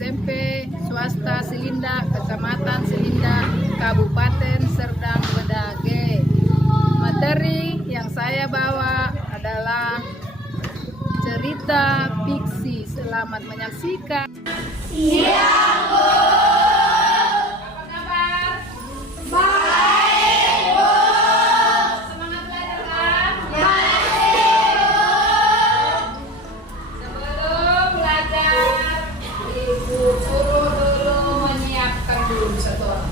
SMP swasta Selinda, Kecamatan Selinda, Kabupaten Serdang Bedagai. Materi yang saya bawa adalah cerita fiksi. Selamat menyaksikan. Siang, Bu. Apa kabar? Baik, Bu. Semangat belajar kan? Baik, Bu. Sebelum belajar, Ibu suruh dulu menyiapkan dulu satu orang.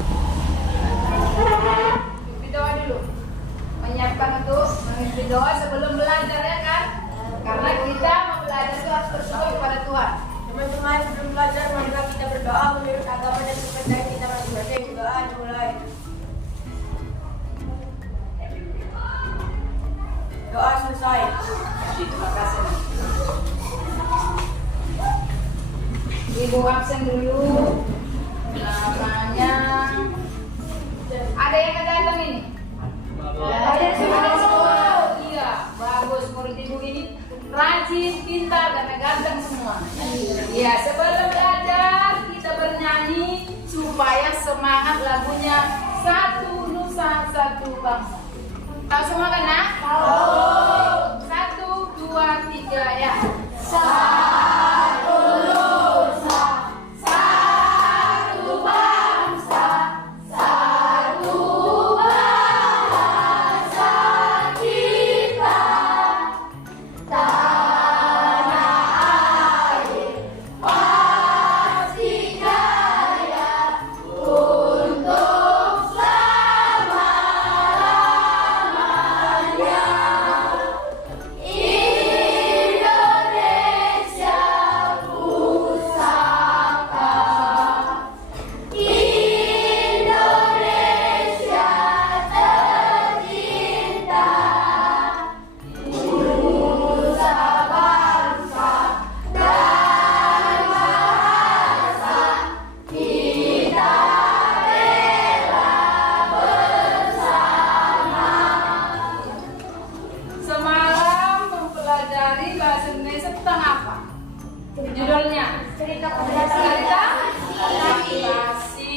Mimpi doa dulu. Menyiapkan untuk mimpi doa sebelum belajar ya kan? Karena kita mau belajar itu harus bersyukur kepada Tuhan. Teman-teman, sebelum belajar, marilah kita berdoa menurut agama dan kepercayaan kita masing-masing. Doa dimulai. Doa selesai. Terima kasih. Ibu absen dulu. Namanya ada yang datang ini? Ada semua. Iya, bagus. Murid ibu ini rajin, pintar, dan ganteng semua. Iya, sebelum belajar kita bernyanyi supaya semangat lagunya Satu Nusa Satu Bangsa. Tahu semua kan? Nak? Tahu. 1, 2, 3 ya. Satu nusa, satu bangsa, satu bahasa kita. Tanah air pasti jaya untuk selama-lamanya. Indonesia pusaka, Indonesia tercinta, nusa bangsa dan bahasa kita rela bersama. Semalam mempelajari bahasa Indonesia tentang apa? Judulnya? Cerita Cerita fantasi.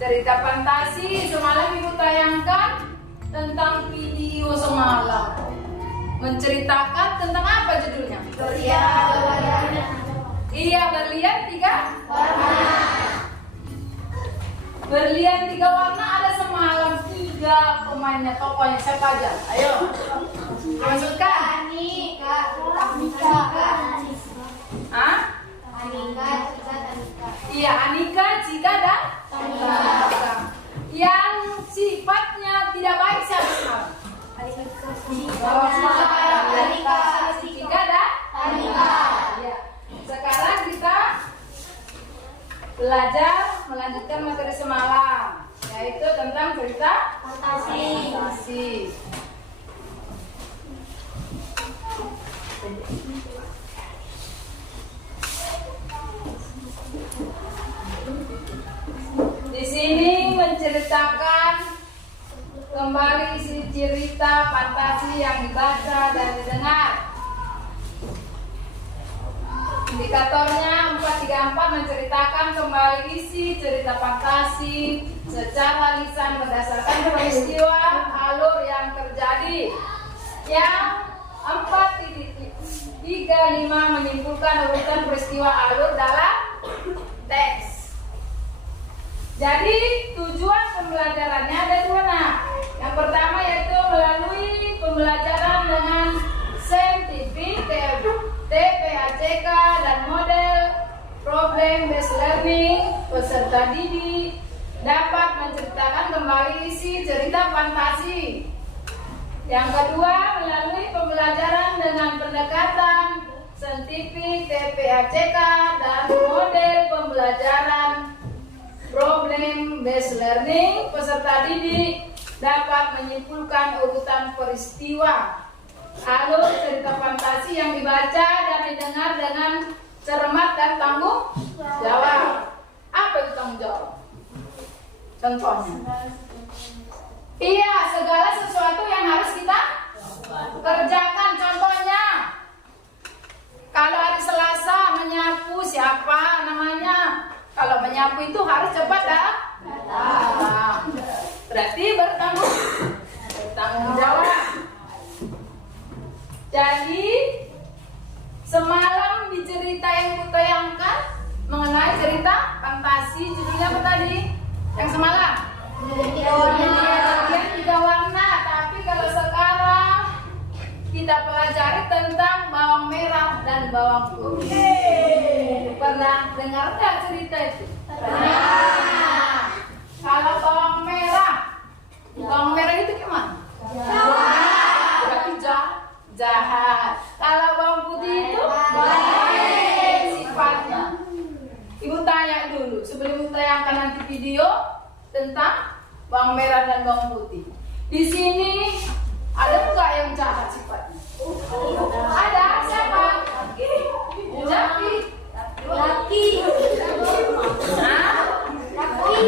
Cerita fantasi semalam ibu tayangkan tentang video semalam. Menceritakan tentang apa judulnya? Iya, berlian 3 warna. Berlian 3 warna ada semalam 3 pemainnya, tokohnya siapa aja? Ayo. Masukkan. Hah? Iya, Anika, Cika, dan Tanika. Yang sifatnya tidak baik siapa semalam? Cika, dan Tanika. Iya. Sekarang kita belajar melanjutkan materi semalam, yaitu tentang cerita fantasi. Di sini menceritakan kembali isi cerita fantasi yang dibaca dan didengar. Indikatornya 434 menceritakan kembali isi cerita fantasi secara lisan berdasarkan peristiwa alur yang terjadi. Yang 4.35 menyimpulkan urutan peristiwa alur dalam teks. Jadi tujuan pembelajarannya ada 2 nak. Yang pertama yaitu melalui pembelajaran dengan saintifik, TPACK dan model problem based learning, peserta didik dapat menceritakan kembali isi cerita fantasi. Yang kedua melalui pembelajaran dengan pendekatan saintifik, TPACK dan model pembelajaran problem based learning, peserta didik dapat menyimpulkan urutan peristiwa alur cerita fantasi yang dibaca dan didengar dengan cermat dan tanggung jawab. Apa itu tanggung jawab? Contohnya, iya, segala sesuatu yang harus kita kerjakan. Contohnya, kalau hari Selasa menyapu, siapa nama menyapu itu harus cepat datang. Berarti bertanggung jawab. Jadi semalam di cerita yang kutayangkan mengenai cerita fantasi, judulnya apa tadi? Yang semalam? Bagian 3 warna. Tapi kalau sekarang kita pelajari tentang bawang merah dan bawang putih. Pernah dengar nggak cerita itu? Pernah. Kalau bawang merah itu gimana? Berarti jahat. Kalau bawang putih itu baik sifatnya. Ibu tanya dulu sebelum ibu tayangkan nanti video tentang bawang merah dan bawang putih. Di sini ada nggak yang jahat sifatnya? Ada. Siapa? Jaki. Laki. Hah? Laki.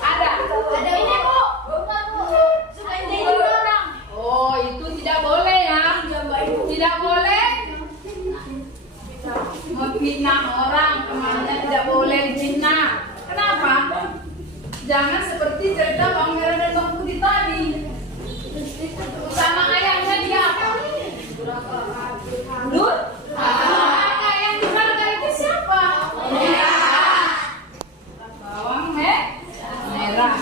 Ada. Ini Bu. Oh, itu tidak boleh ya. Tidak boleh memfitnah orang, temannya tidak boleh difitnah. Kenapa? Jangan seperti cerita bawang merah dan bawang putih tadi. Sama ayamnya dia apa? Lut? Yang diharga itu siapa? Bawang merah.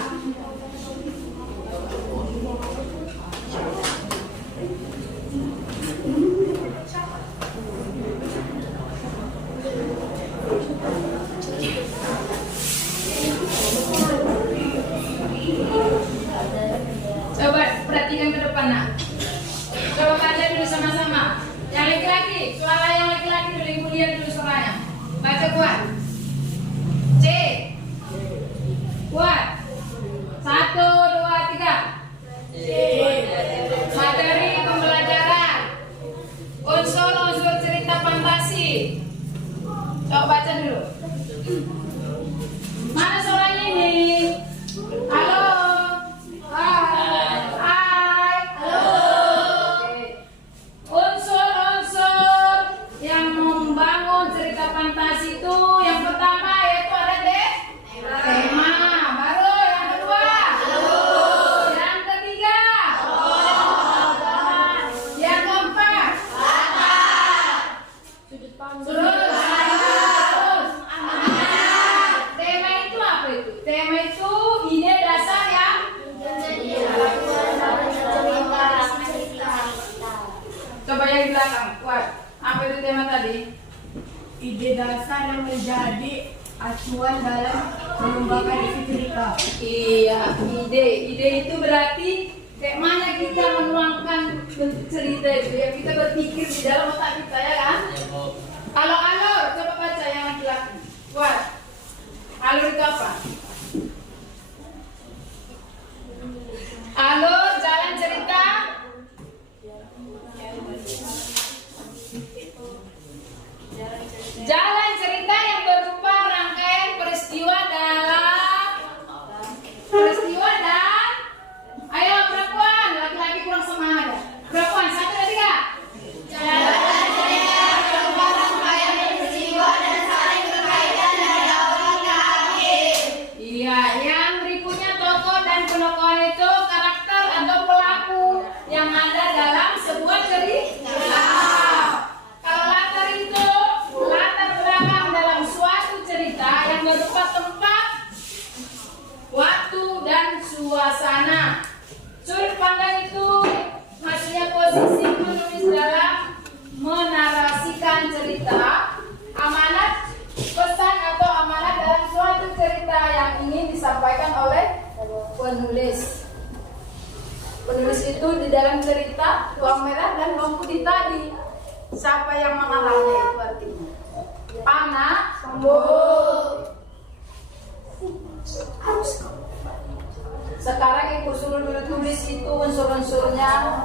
Coba perhatikan ke depan nak. Coba baca dulu sama-sama. Yang laki-laki, suara yang laki-laki dulu, ibu lihat dulu suaranya. Baca kuat. C. Kuat. 1, 2, 3. Materi pembelajaran. Unsur-unsur cerita fantasi. Coba baca dulu. Mana suaranya ini? Halo. Hai. Halo. Unsur-unsur yang membangun cerita fantasi itu yang pertama yaitu ada tema. Baru yang kedua. Yang ketiga. Yang keempat. Sudut pandang. Tema itu apa itu? Tema itu ide dasar yang coba yang di belakang, kuat. Apa itu tema tadi? Ide dasar yang menjadi acuan dalam mengembangkan isi cerita. Iya, ide itu berarti kayak mana kita menuangkan bentuk cerita itu ya, kita berpikir di dalam otak kita ya kan? Kalau alur, coba baca yang laki-laki. Kuat. Alur itu apa? Alur jalan cerita. Jalan cerita yang berupa rangkaian peristiwa dan ayo perempuan, laki-laki kurang semangat. Perempuan 1, 2, 3. Jalan cerita berupa rangkaian peristiwa dan saling berkaitan dari awal ke akhir. Iya, yang berikutnya tokoh dan penokohan itu karakter atau pelaku yang ada dalam sebuah cerita. Kalau latar itu latar belakang dalam suatu cerita yang berupa tempat, waktu, dan suasana. Sudut pandang itu maksudnya posisi penulis dalam menarasikan cerita, amanat, pesan atau amanat dalam suatu cerita yang ingin disampaikan oleh penulis. Penulis itu di dalam cerita bawang merah dan bawang putih tadi. Siapa yang mengarahnya itu artinya? Pana, sekarang ibu suruh dulu tulis itu unsur-unsurnya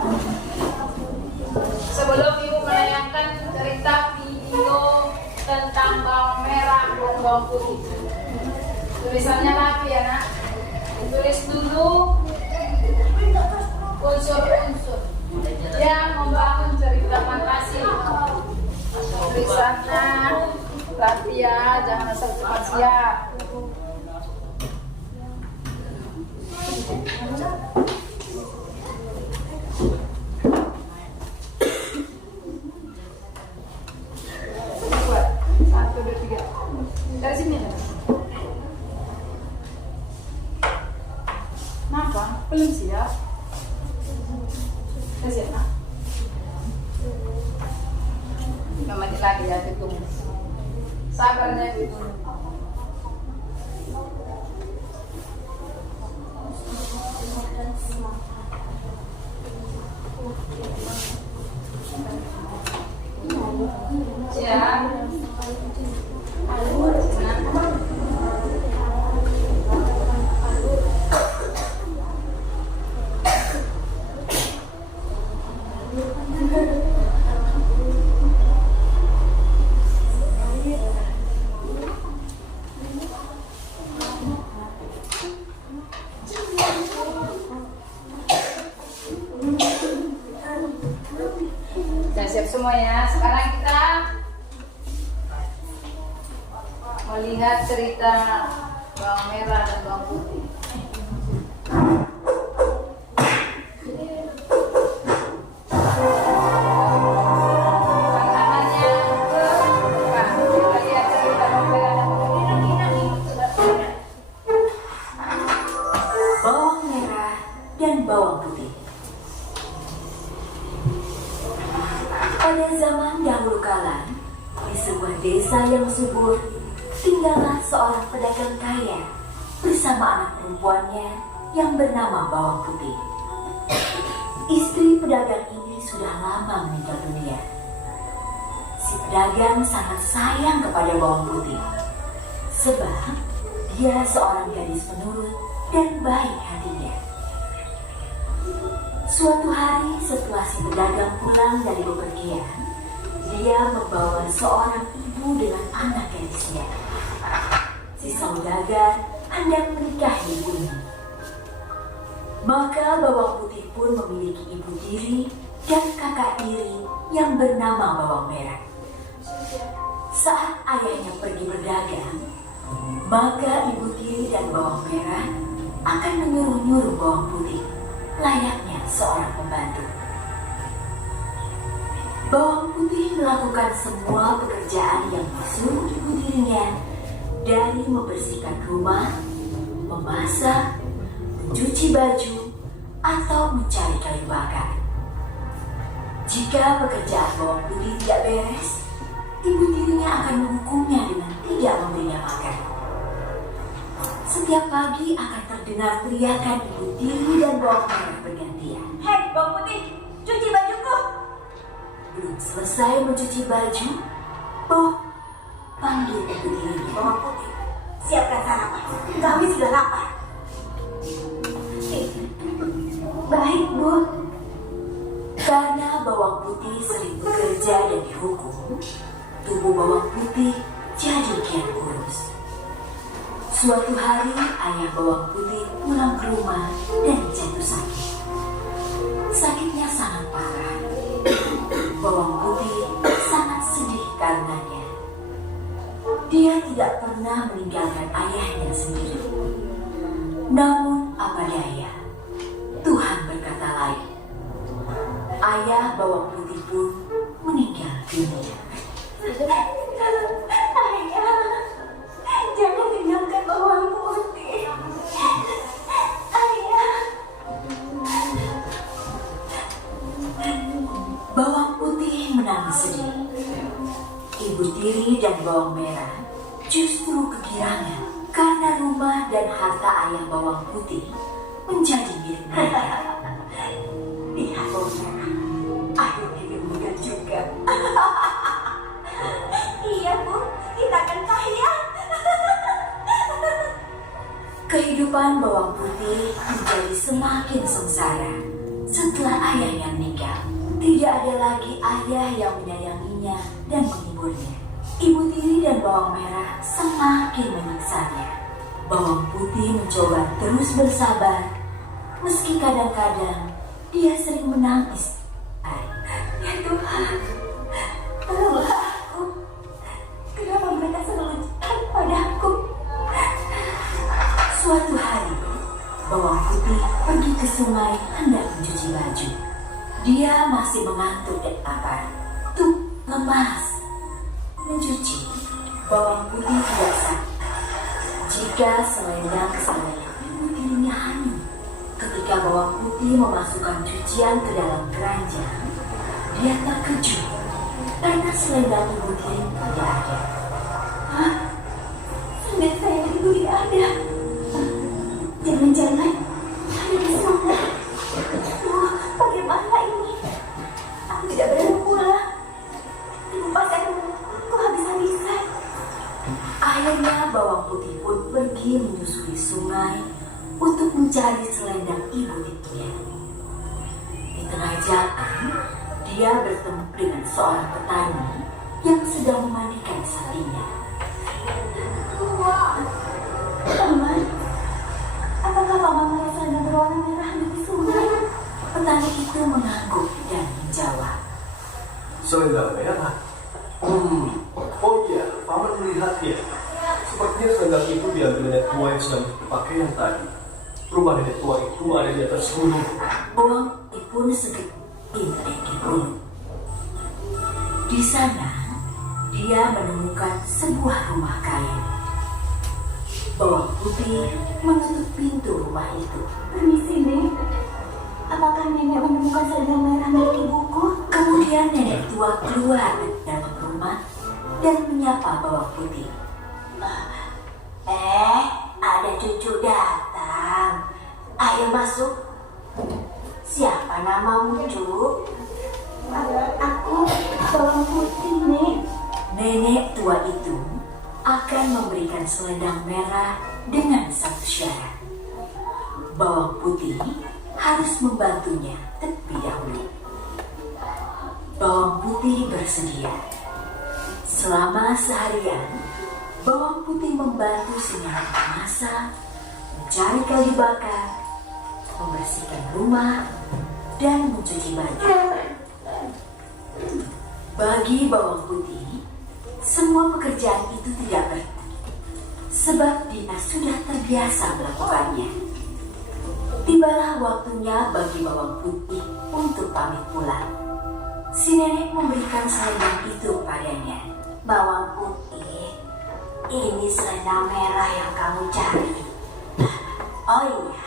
sebelum ibu menayangkan cerita video tentang bawang merah dan bawang putih. Tulisannya rapi ya nak. Tulis dulu unsur-unsur yang membangun cerita fantasi. Tulisannya hati-hati ya, jangan asal cepat siap. Buat 1, 2, 3 dari sini. Kenapa? Belum siap? Sudah siap, Nak? Mama lagi ya, tunggu. Sabarnya Ibu. Siap. Sudah siap semua ya. Sekarang kita melihat cerita bawang merah dan bawang putih. Tangannya ke depan. Kita lihat cerita bawang merah dan bawang putih. Bawang merah dan bawang putih. Pada zaman dahulu kala, di sebuah desa yang subur, tinggallah seorang pedagang kaya bersama anak perempuannya yang bernama Bawang Putih. Istri pedagang ini sudah lama meninggal dunia. Si pedagang sangat sayang kepada Bawang Putih, sebab dia seorang gadis penurut dan baik hatinya. Suatu hari setelah si pedagang pulang dari bepergian, dia membawa seorang ibu dengan anak gadisnya. Si saudagar hendak menikahi ibunya. Maka Bawang Putih pun memiliki ibu tiri dan kakak tiri yang bernama Bawang Merah. Saat ayahnya pergi berdagang, maka ibu tiri dan Bawang Merah akan menyuruh-nyuruh Bawang Putih layaknya seorang pembantu. Bawang Putih melakukan semua pekerjaan yang disuruh ibu tirinya, dari membersihkan rumah, memasak, mencuci baju, atau mencari kayu bakar. Jika pekerjaan Bawang Putih tidak beres, ibu tirinya akan menghukumnya dengan tidak memberinya makan. Setiap pagi akan terdengar teriakan ibu tiri dan Bawang Merah bergantian. Hei, Bawang Putih, cuci bajuku. Belum selesai mencuci baju, Bob panggil ibu tirinya. Bawang Putih, siapkan sarapan. Kami sudah lapar. Baik, Bu. Karena Bawang Putih sering bekerja dan dihukum, tubuh Bawang Putih jadi kian kurus. Suatu hari, ayah Bawang Putih pulang ke rumah dan jatuh sakit. Sakitnya sangat parah. Bawang Putih sangat sedih karenanya. Dia tidak pernah meninggalkan ayahnya sendiri. Namun apa daya, Tuhan berkata lain. Ayah Bawang Putih pun meninggal dunia. Ayah, jangan tinggalkan Bawang Putih. Ayah. Bawang Putih menangis sedih. Ibu tiri dan Bawang Merah justru kegirangan karena rumah dan harta ayah Bawang Putih menjadi milik mereka. Lihat Bawang Merah, akhirnya dia meninggal juga. Iya Bu, kita akan kaya. Kehidupan Bawang Putih menjadi semakin sengsara setelah ayahnya meninggal. Tidak ada lagi ayah yang menyayanginya dan menghiburnya. Ibu tiri dan Bawang Merah semakin menyiksanya. Bawang Putih mencoba terus bersabar, meski kadang-kadang dia sering menangis. Ya Tuhan, tolonglah aku. Kenapa mereka Dia masih mengantuk dan lapar. Tuh, lemas. Mencuci bawang putih tidak sah. Jika selendang ibu tirinya hanyut ketika bawang putih memasukkan cucian ke dalam keranjang, dia terkejut karena selendang ibu tiri tidak ada. Hah? Selendang saya ibu tidak ada. Jangan-jangan ada di sana. Bagaimana ini? Aku tidak berani pulang. Pasti aku habis-habisan. Akhirnya bawang putih pun pergi menyusuri sungai untuk mencari selendang ibu tirinya. Di tengah jalan, dia bertemu dengan seorang petani yang sedang memandikan sapinya. Paman, apakah paman melihat selendang berwarna merah di sungai? Petani itu mengangguk dan menjawab. Selendang merah? Oh iya, paman melihatnya. Sepertinya selendang itu diambil nenek tua yang sedang dipakai yang tadi. Rumah nenek tua itu ada di atas gunung. Bawang putih pun segera naik ke gunung. Di sana, dia menemukan sebuah rumah kayu. Bawang putih menutup pintu rumah itu. Permisi, Nek. Apakah nenek menemukan selendang merah milik ibuku? Kemudian nenek tua keluar dari dalam rumah dan menyapa bawang putih. Ada cucu datang. Ayo masuk. Siapa namamu, Cu? Aku bawang putih, Nek. Nenek tua itu akan memberikan selendang merah dengan satu syarat. Bawang putih harus membantunya terlebih dahulu. Bawang putih bersedia. Selama seharian, bawang putih membantu si nenek memasak, mencari kayu bakar, membersihkan rumah, dan mencuci baju. Bagi bawang putih, semua pekerjaan itu tidak berhenti, sebab dia sudah terbiasa melakukannya. Tibalah waktunya bagi bawang putih untuk pamit pulang. Si nenek memberikan selendang itu padanya. Bawang putih, ini selendang merah yang kamu cari. Oh iya,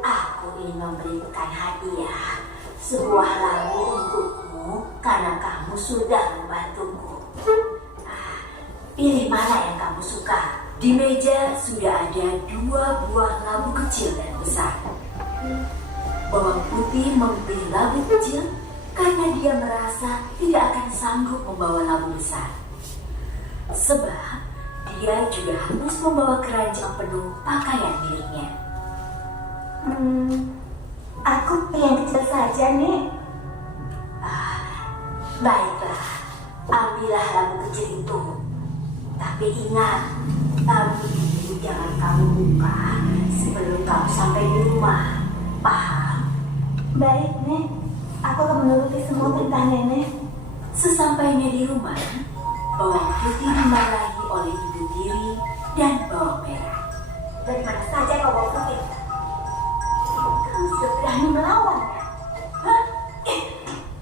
aku ingin memberikan hadiah, sebuah labu untukmu karena kamu sudah membantuku. Pilih mana yang kamu suka. Di meja sudah ada 2 buah labu kecil dan besar. Bawang putih memilih labu kecil karena dia merasa tidak akan sanggup membawa labu besar. Sebab dia juga harus membawa keranjang penuh pakaian miliknya. Aku yang kecil saja, Nek. Baiklah, ambillah labu kecil itu. Tapi ingat, labu itu jangan kamu buka sebelum kamu sampai di rumah. Paham? Baik, Nek. Aku akan menuruti semua perintah Nenek. Sesampainya di rumah, bawang putih dimarahi oleh ibu tiri dan bawang merah. Dari mana saja kau bawang putih? Kamu sudah berani melawan? Hah?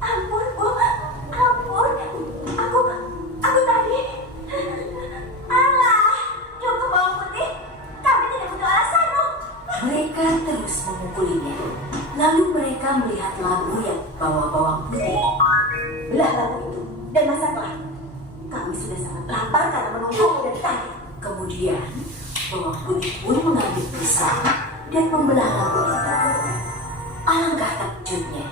Ampun, Bu. Ampun. Aku tadi. Alah, cukup bawang putih. Kami tidak butuh alasanmu. Mereka terus memukulinya. Lalu mereka melihat labu yang bawa bawang putih. Belah labu itu dan masaklah. Kami sudah sangat lapar karena menunggumu dari tadi. Kemudian bawang putih pun mengambil pisau dan membelah labu itu. Alangkah takjubnya,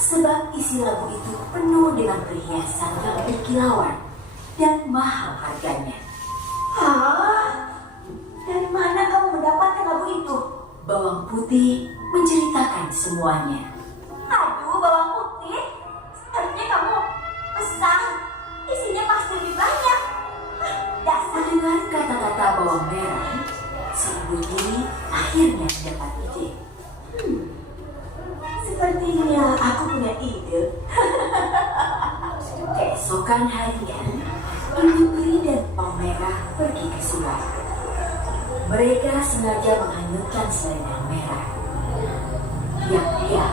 sebab isi labu itu penuh dengan perhiasan yang berkilauan dan mahal harganya. Hah? Dari mana kamu mendapatkan labu itu? Bawang putih menceritakan semuanya. Aduh, bawang putih, seharusnya kamu pesan. Isinya pasti lebih banyak. Dasar. Mendengar kata-kata bawang merah, si ibu tiri akhirnya mendapat ide. Sepertinya aku punya ide. Keesokan harinya, ibu tiri dan bawang merah pergi ke sungai. Mereka sengaja menghanyutkan selendang merah. Diam-diam,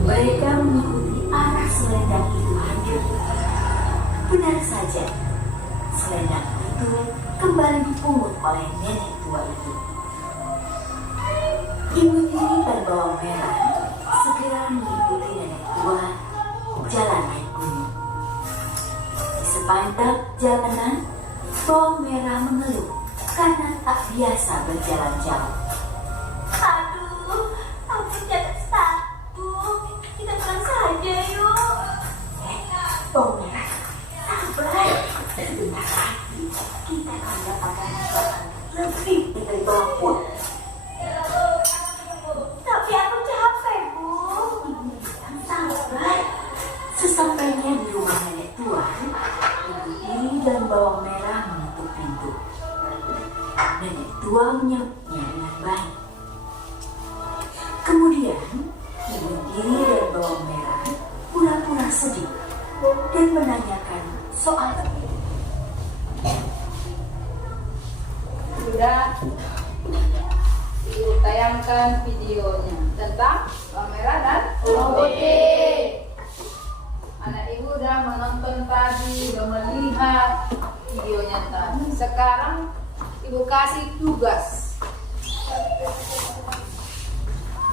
Mereka mengikuti arah selendang itu hancur. Benar saja, selendang itu kembali dipungut oleh nenek tua itu. Ibu tiri dan bawang merah segera mengikuti nenek tua jalan naik gunung. Di sepanjang jalanan, bawang merah mengeluh karena tak biasa berjalan jauh. Aduh, aku jatuh satu. Kita pulang saja yuk. Bawang merah, sabar. Sebentar lagi kita akan mendapatkan masakan lebih dari bawang putih. Tapi aku capek, Bu. Sabar. Sesampainya di rumah nenek tua, ibu tiri dan bawang merah menutup pintu. Nenek tua menyambutnya dengan baik. Kemudian, ibu tiri dan bawang merah pura-pura sedih dan menanyakan soal itu. Sudah ibu tayangkan videonya tentang bawang merah dan bawang putih. Anak ibu udah menonton tadi, udah melihat videonya tadi. Sekarang ibu kasih tugas.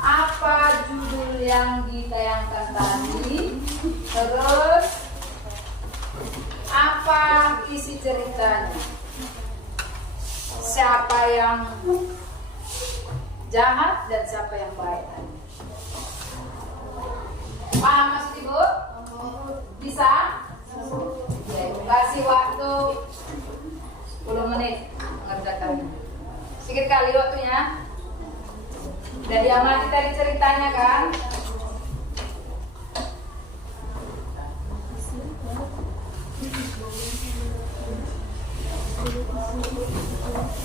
Apa judul yang ditayangkan tadi? Terus apa isi ceritanya? Siapa yang jahat dan siapa yang baik? Paham maksud ibu? Bisa? Ya, ibu kasih waktu 10 menit mengerjakannya. Sedikit kali waktunya. Udah diamati tadi ceritanya kan?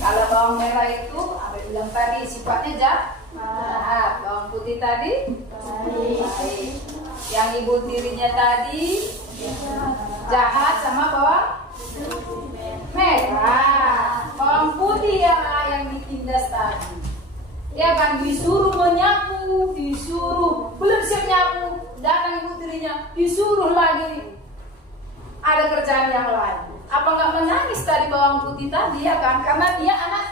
Kalau bawang merah itu apa bilang tadi sifatnya jahat, bawang putih tadi baik. Yang ibu tirinya tadi jahat sama bawang merah. Bawang putih ya yang ditindas tadi. Dia akan disuruh menyapu, disuruh belum siap nyapu, datang ibu tirinya disuruh lagi ada kerjaan yang lain. Apa nggak menangis tadi bawang putih tadi ya kan? Karena dia anak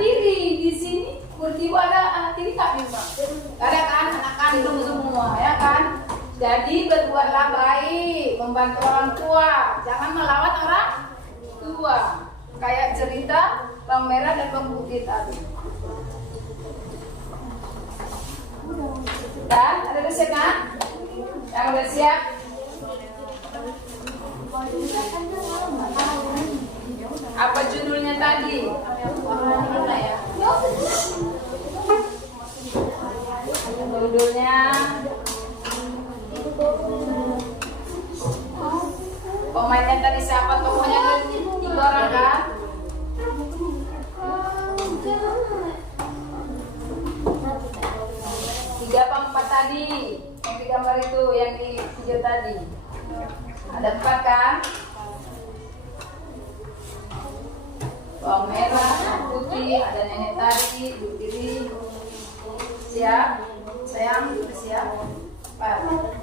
tiri di sini. Ibu ada anak tiri tak memang? Ada kan anak kandung semua ya kan? Jadi berbuatlah baik, membantu orang tua, jangan melawan orang tua. Kayak cerita bawang merah dan bawang putih tadi. Dan ada udah siap kan? Yang udah siap? Apa judulnya tadi? Judulnya pemainnya tadi siapa? Tokohnya ada 3 orang kan? Tiga apa 4 tadi? Yang di gambar itu, yang di video tadi. Ada 4 kan? Bawang merah, bawang putih, ada nenek tadi, ibu tiri. Siap? Sayang, sudah siap? 4.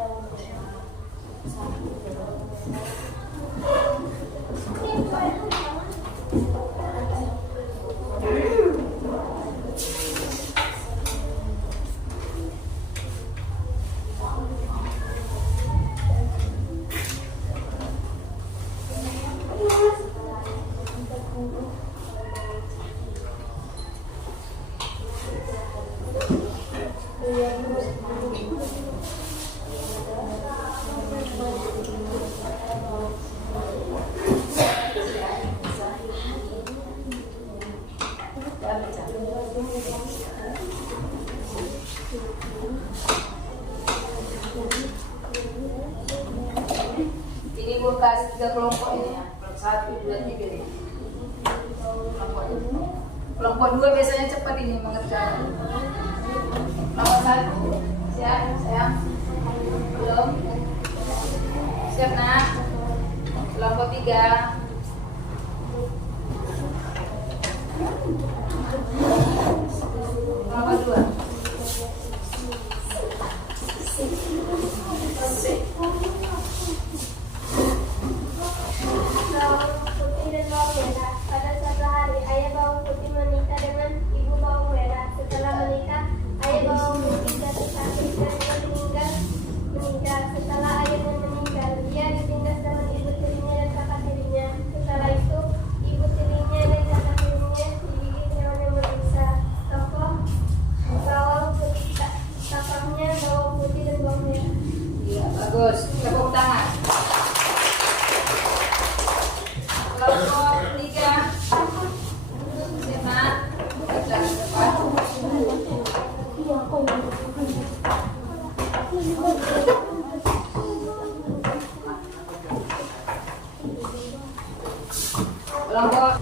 Ini gue kasih 3 kelompok ini ya. Kelompok 1, 2, 3 ini. Kelompok 2 biasanya cepat ini mengerjakan. Kelompok 1 siap, sayang? Belum? Siap nak? Kelompok 3. Kelompok 2. kelompok 3 SMA Bintang Depan. Kelompok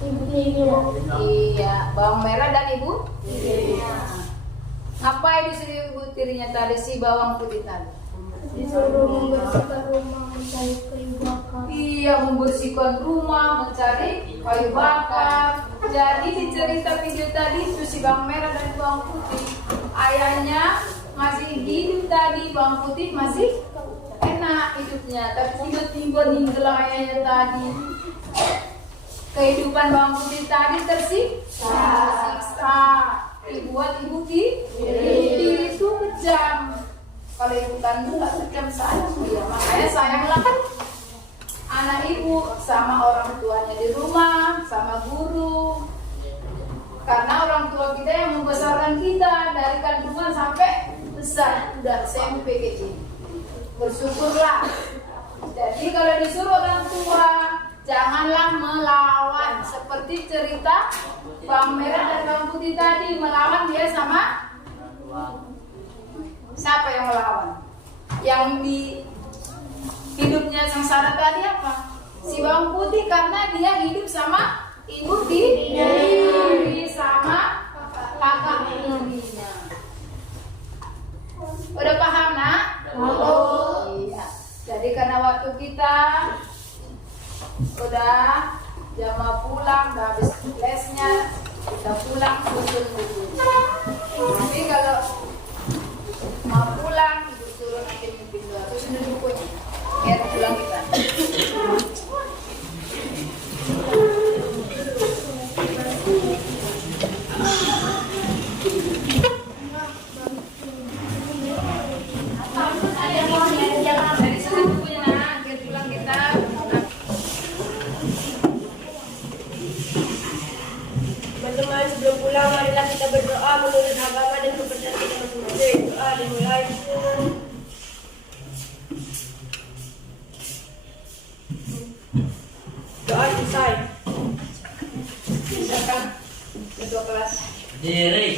iya, bawang merah dan ibu. Iya. Ngapain disuruh ibu tirinya tadi si bawang putih tadi? Disuruh membersihkan rumah, mencari kayu bakar. Iya, membersihkan rumah, mencari kayu bakar. Jadi di cerita video tadi itu si bawang merah dan bawang putih, ayahnya masih hidup tadi, bawang putih masih enak hidupnya. Tapi tiba-tiba meninggal ayahnya tadi. Kehidupan bawang putih tadi tersiksa. Dibuat ibu tiri itu kejam. Kalau ibu kandung nggak kejam sayang dia, makanya sayanglah kan anak ibu sama orang tuanya di rumah, sama guru. Karena orang tua kita yang membesarkan kita dari kandungan sampai besar, udah SMP kayak gini. Bersyukurlah. Jadi kalau disuruh orang tua, janganlah melawan. Seperti cerita bawang merah dan bawang putih tadi, melawan dia sama siapa yang melawan? Yang di hidupnya sengsara tadi apa? Si bawang putih karena dia hidup sama ibu tiri sama kakak tirinya. Udah paham nak? Iya. Jadi karena waktu kita udah jam mau pulang, udah habis lesnya, kita pulang susun buku. Tapi kalau mau pulang, ibu suruh nanti mimpin dua, susun bukunya. Biar pulang kita. Dari susun bukunya nak, biar pulang kita. Teman-teman, sebelum pulang marilah kita berdoa menurut agama dan kepercayaan kita masing-masing. Doa dimulai. Doa selesai. Silakan ketua kelas. Diri.